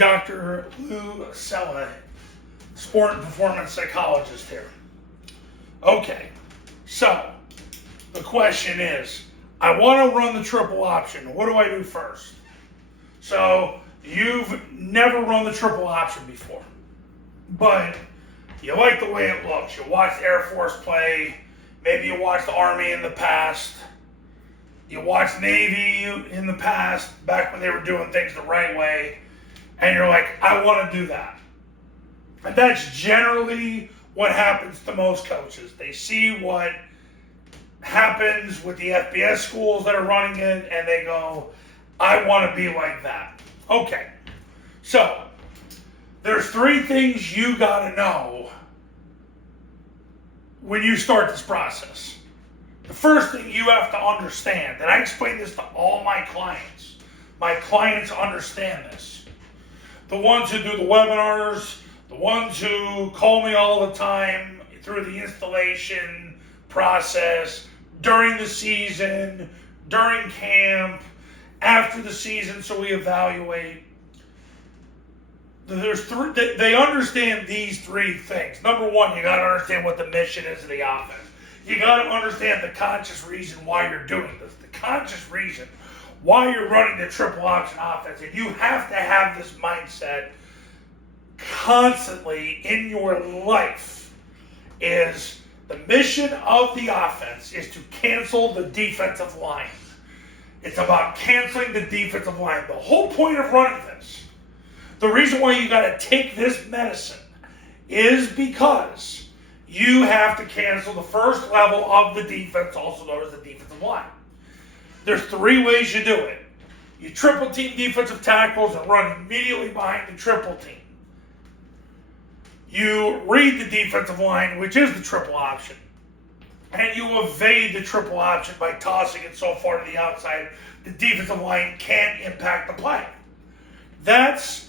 Dr. Lou Cella, sport and performance psychologist here. Okay, so the question is, I want to run the triple option. What do I do first? So you've never run the triple option before, but you like the way it looks. You watched Air Force play. Maybe you watched the Army in the past. You watched Navy in the past, back when they were doing things the right way. And you're like, I want to do that. And that's generally what happens to most coaches. They see what happens with the FBS schools that are running it, and they go, I want to be like that. Okay, so there's three things you got to know when you start this process. The first thing you have to understand, and I explain this to all my clients. My clients understand this. The ones who do the webinars, the ones who call me all the time through the installation process, during the season, during camp, after the season, so we evaluate. They understand these three things. Number one, you got to understand what the mission is of the offense. You got to understand the conscious reason why you're doing this, the conscious reason why you're running the triple option offense. And you have to have this mindset constantly in your life. Is the mission of the offense is to cancel the defensive line. It's about canceling the defensive line. The whole point of running this, the reason why you got to take this medicine is because you have to cancel the first level of the defense, also known as the defensive line. There's three ways you do it. You triple team defensive tackles and run immediately behind the triple team. You read the defensive line, which is the triple option, and you evade the triple option by tossing it so far to the outside the defensive line can't impact the play. That's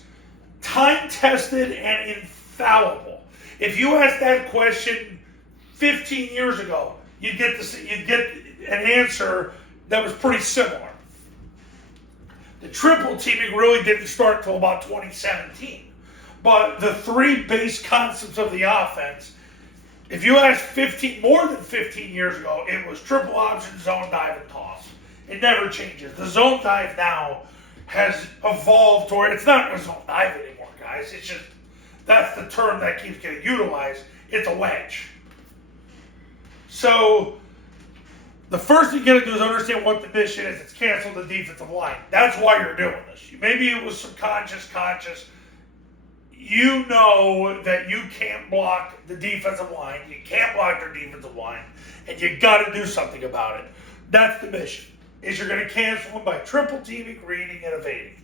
time-tested and infallible. If you asked that question 15 years ago, you'd get an answer that was pretty similar. The triple teaming really didn't start until about 2017. But the three base concepts of the offense, if you asked more than 15 years ago, it was triple option, zone dive, and toss. It never changes. The zone dive now has evolved to where it's not a zone dive anymore, guys. It's just, that's the term that keeps getting utilized. It's a wedge. So the first thing you got to do is understand what the mission is. It's cancel the defensive line. That's why you're doing this. Maybe it was subconscious, conscious. You know that you can't block the defensive line. You can't block their defensive line. And you got to do something about it. That's the mission. Is you're going to cancel them by triple teaming, reading, and evading.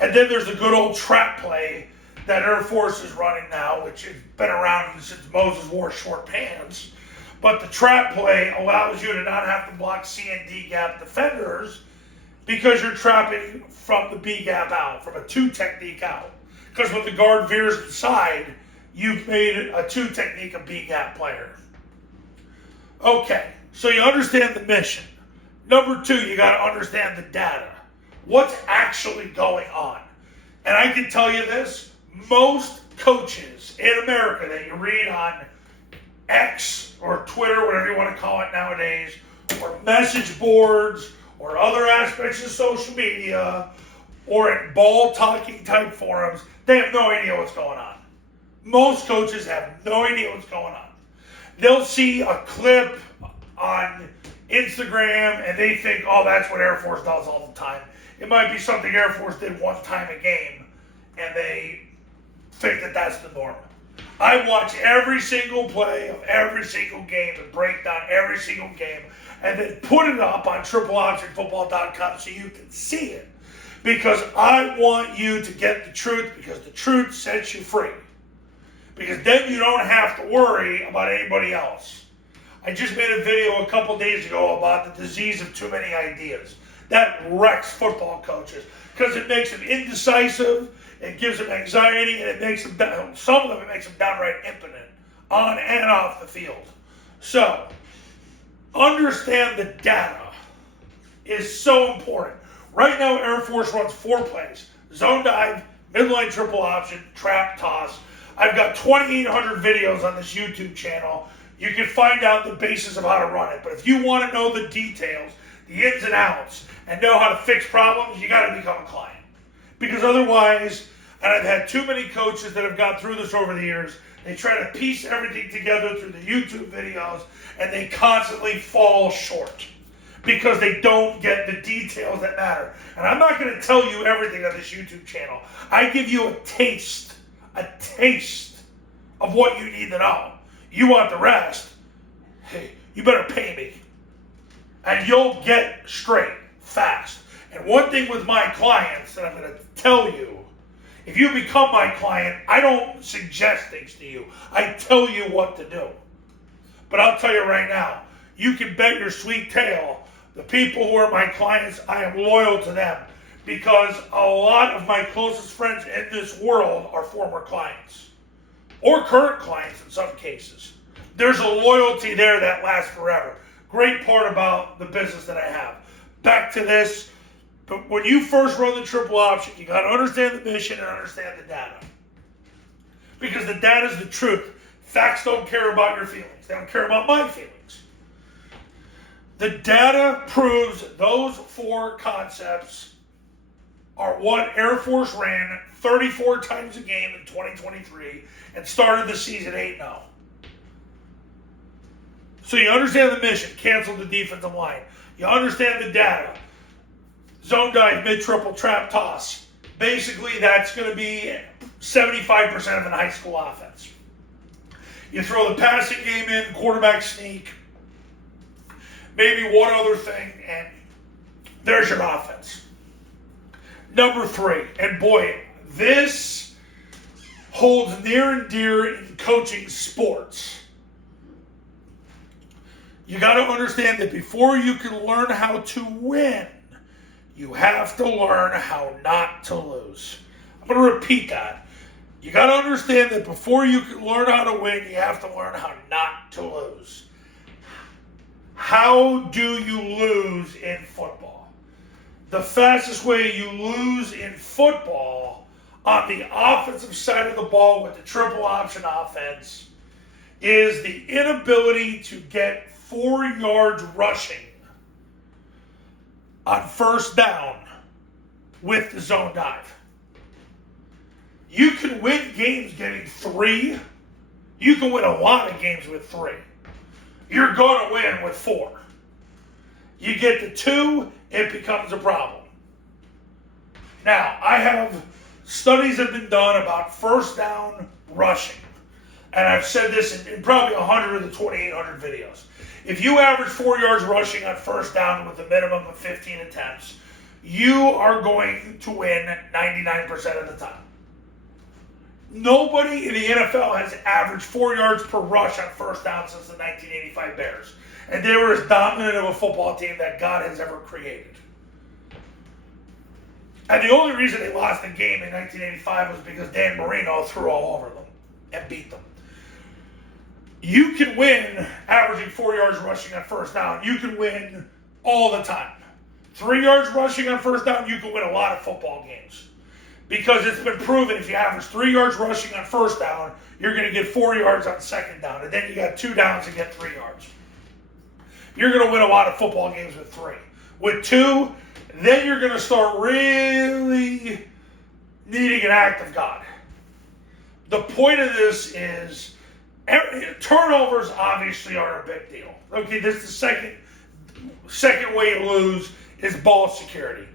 And then there's the good old trap play that Air Force is running now, which has been around since Moses wore short pants. But the trap play allows you to not have to block C and D gap defenders because you're trapping from the B gap out, from a two technique out. Because when the guard veers inside, you've made a two technique a B gap player. Okay, so you understand the mission. Number two, you got to understand the data. What's actually going on? And I can tell you this, most coaches in America that you read on X or Twitter, whatever you want to call it nowadays, or message boards, or other aspects of social media, or in ball talking type forums, they have no idea what's going on. Most coaches have no idea what's going on. They'll see a clip on Instagram and they think, oh, that's what Air Force does all the time. It might be something Air Force did one time a game, and they think that that's the norm. I watch every single play of every single game and break down every single game and then put it up on tripleoptionfootball.com so you can see it. Because I want you to get the truth, because the truth sets you free. Because then you don't have to worry about anybody else. I just made a video a couple days ago about the disease of too many ideas. That wrecks football coaches because it makes them indecisive, it gives them anxiety, and it makes them, some of them, it makes them downright impotent on and off the field. So, understand the data is so important. Right now, Air Force runs 4 plays: zone dive, Inline triple option, trap toss. I've got 2,800 videos on this YouTube channel. You can find out the basis of how to run it. But if you want to know the details, the ins and outs, and know how to fix problems, you got to become a client. Because otherwise, and I've had too many coaches that have gone through this over the years, they try to piece everything together through the YouTube videos, and they constantly fall short because they don't get the details that matter. And I'm not going to tell you everything on this YouTube channel. I give you a taste of what you need to know. You want the rest, hey, you better pay me. And you'll get straight, fast. And one thing with my clients that I'm going to tell you, if you become my client, I don't suggest things to you. I tell you what to do. But I'll tell you right now, you can bet your sweet tail, the people who are my clients, I am loyal to them. Because a lot of my closest friends in this world are former clients. Or current clients in some cases. There's a loyalty there that lasts forever. Great part about the business that I have. Back to this. But when you first run the triple option, you got to understand the mission and understand the data. Because the data is the truth. Facts don't care about your feelings. They don't care about my feelings. The data proves those 4 concepts are what Air Force ran 34 times a game in 2023 and started the season 8-0. So you understand the mission, cancel the defensive line. You understand the data. Zone dive, mid-triple, trap, toss. Basically, that's going to be 75% of an high school offense. You throw the passing game in, quarterback sneak, maybe one other thing, and there's your offense. Number 3, and boy, this holds near and dear in coaching sports. You got to understand that before you can learn how to win, you have to learn how not to lose. I'm going to repeat that. You got to understand that before you can learn how to win, you have to learn how not to lose. How do you lose in football? The fastest way you lose in football on the offensive side of the ball with the triple option offense is the inability to get 4 yards rushing on first down with the zone dive. You can win games getting 3. You can win a lot of games with 3. You're going to win with 4. You get to 2, it becomes a problem. Now, I have studies have been done about first down rushing. And I've said this in probably 100 of the 2,800 videos. If you average 4 yards rushing on first down with a minimum of 15 attempts, you are going to win 99% of the time. Nobody in the NFL has averaged 4 yards per rush on first down since the 1985 Bears. And they were as dominant of a football team that God has ever created. And the only reason they lost the game in 1985 was because Dan Marino threw all over them and beat them. You can win averaging 4 yards rushing on first down. You can win all the time. 3 yards rushing on first down, you can win a lot of football games. Because it's been proven if you average 3 yards rushing on first down, you're going to get 4 yards on second down. And then you got 2 downs and get 3 yards. You're going to win a lot of football games with 3. With 2, then you're going to start really needing an act of God. The point of this is turnovers obviously are a big deal. Okay, this is the second way to lose is ball security.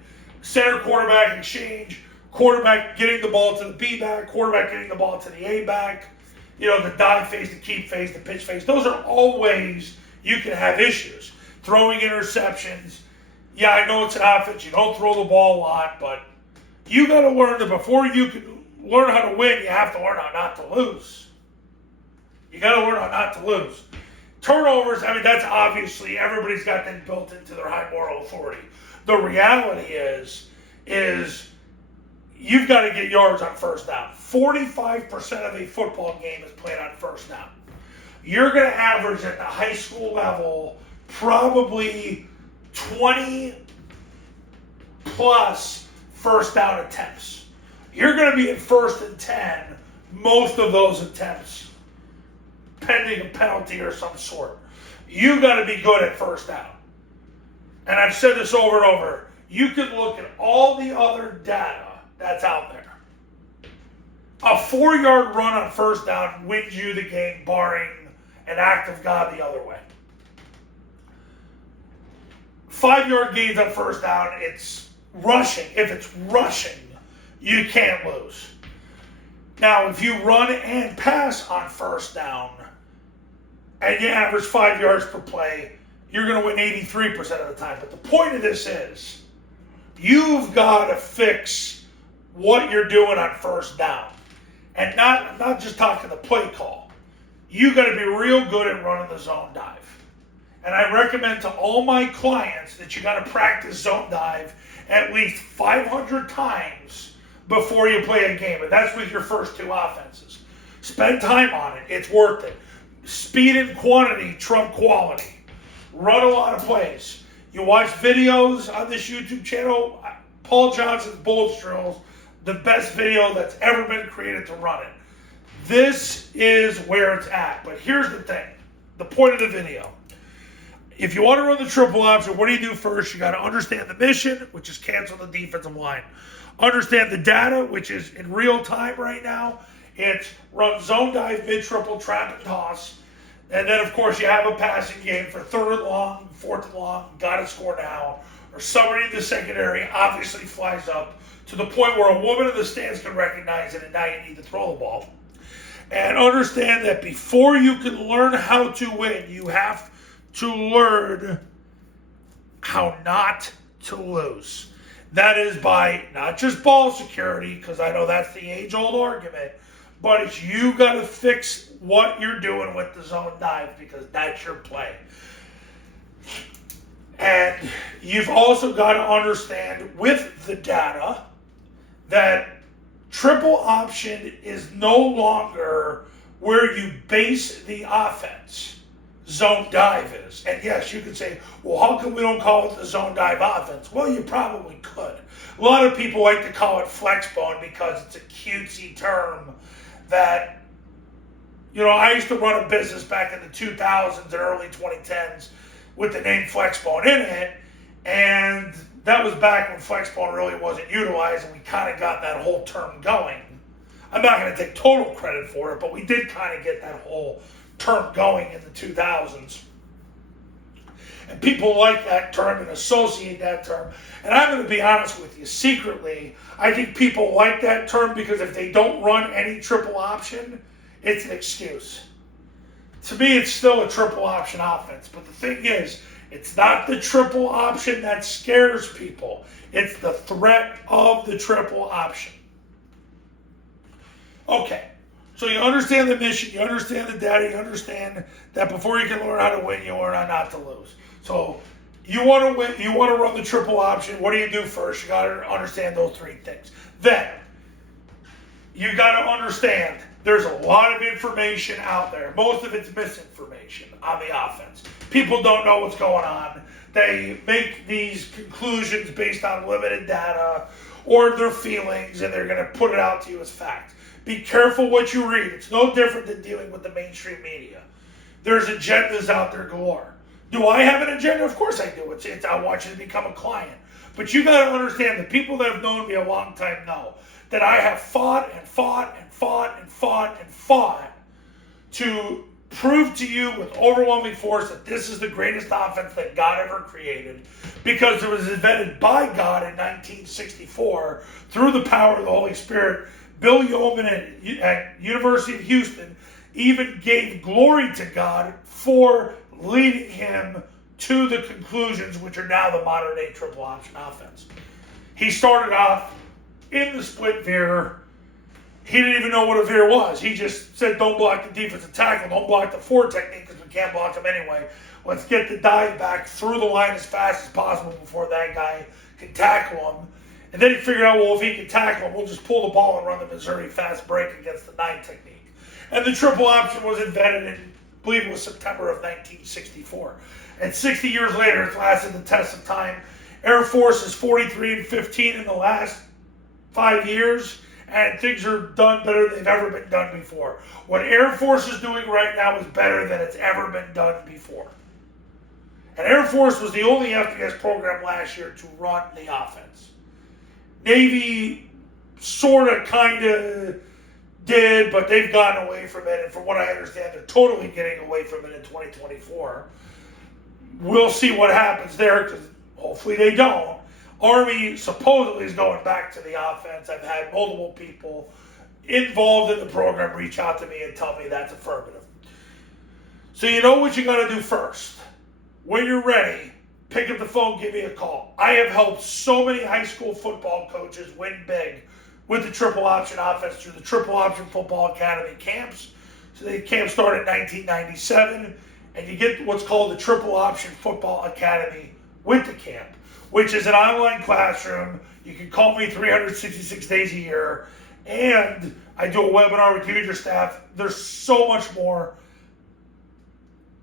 Center quarterback exchange, quarterback getting the ball to the B back, quarterback getting the ball to the A back, the dive phase, the keep phase, the pitch phase. Those are all ways you can have issues. Throwing interceptions. Yeah, I know it's an offense. You don't throw the ball a lot, but you got to learn that before you can learn how to win, you have to learn how not to lose. You got to learn how not to lose. Turnovers, that's obviously everybody's got that built into their high moral authority. The reality is you've got to get yards on first down. 45% of a football game is played on first down. You're going to average at the high school level probably 20 plus first down attempts. you're going to be in 1st and 10 most of those attempts, pending a penalty or some sort. You got to be good at 1st down. And I've said this over and over. You can look at all the other data that's out there. A 4-yard run on 1st down wins you the game, barring an act of God the other way. 5-yard gains on 1st down, it's rushing. If it's rushing, you can't lose. Now, if you run and pass on 1st down, and you average 5 yards per play, you're going to win 83% of the time. But the point of this is, you've got to fix what you're doing on 1st down. And not just talking the play call. You got to be real good at running the zone dive. And I recommend to all my clients that you got to practice zone dive at least 500 times before you play a game. And that's with your first 2 offenses. Spend time on it. It's worth it. Speed and quantity trump quality. Run a lot of plays. You watch videos on this YouTube channel, Paul Johnson's Bullet Drills, the best video that's ever been created to run it. This is where it's at. But here's the thing, the point of the video. If you want to run the triple option, what do you do first? You got to understand the mission, which is cancel the defensive line. Understand the data, which is in real time right now. It's run zone dive, mid-triple, trap and toss. And then, of course, you have a passing game for 3rd and long, 4th and long, got to score now. Or somebody in the secondary obviously flies up to the point where a woman in the stands can recognize it, and now you need to throw the ball. And understand that before you can learn how to win, you have to learn how not to lose. That is by not just ball security, because I know that's the age-old argument, but it's you got to fix what you're doing with the zone dive, because that's your play. And you've also got to understand with the data that triple option is no longer where you base the offense. Zone dive is. And yes, you could say, well, how come we don't call it the zone dive offense? Well, you probably could. A lot of people like to call it Flexbone because it's a cutesy term that, you know, I used to run a business back in the 2000s and early 2010s with the name Flexbone in it, and that was back when Flexbone really wasn't utilized, and we kind of got that whole term going. I'm not going to take total credit for it, but we did kind of get that whole term going in the 2000s. And people like that term and associate that term. And I'm going to be honest with you, secretly, I think people like that term because if they don't run any triple option, it's an excuse. To me, it's still a triple option offense. But the thing is, it's not the triple option that scares people. It's the threat of the triple option. Okay. So you understand the mission, you understand the data, you understand that before you can learn how to win, you learn how not to lose. So you want to win, you want to run the triple option. What do you do first? You got to understand those 3 things. Then you got to understand there's a lot of information out there. Most of it's misinformation on the offense. People don't know what's going on. They make these conclusions based on limited data or their feelings, and they're going to put it out to you as fact. Be careful what you read. It's no different than dealing with the mainstream media. There's agendas out there galore. Do I have an agenda? Of course I do. It's I want you to become a client. But you got to understand, the people that have known me a long time know that I have fought and fought and fought and fought and fought to prove to you with overwhelming force that this is the greatest offense that God ever created, because it was invented by God in 1964 through the power of the Holy Spirit. Bill Yeoman at University of Houston even gave glory to God for leading him to the conclusions which are now the modern day triple option offense. He started off in the split veer. He didn't even know what a veer was. He just said, don't block the defensive tackle, don't block the 4 technique because we can't block him anyway. Let's get the dive back through the line as fast as possible before that guy can tackle him. And then he figured out, well, if he can tackle him, we'll just pull the ball and run the Missouri fast break against the 9 technique. And the triple option was invented in, I believe it was September of 1964. And 60 years later, it's lasted the test of time. Air Force is 43-15 in the last 5 years, and things are done better than they've ever been done before. What Air Force is doing right now is better than it's ever been done before. And Air Force was the only FBS program last year to run the offense. Navy sort of, kind of did, but they've gotten away from it. And from what I understand, they're totally getting away from it in 2024. We'll see what happens there, because hopefully they don't. Army supposedly is going back to the offense. I've had multiple people involved in the program reach out to me and tell me that's affirmative. So you know what you got to do first. When you're ready, pick up the phone, give me a call. I have helped so many high school football coaches win big with the triple option offense through the Triple Option Football Academy camps. So the camp started in 1997, and you get what's called the Triple Option Football Academy with the camp, which is an online classroom. You can call me 366 days a year, and I do a webinar with you and your staff. There's so much more.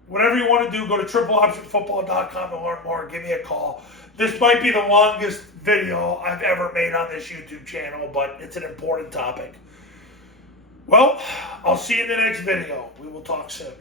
Whatever you want to do, go to tripleoptionfootball.com to learn more. Give me a call. This might be the longest video I've ever made on this YouTube channel, but it's an important topic. Well, I'll see you in the next video. We will talk soon.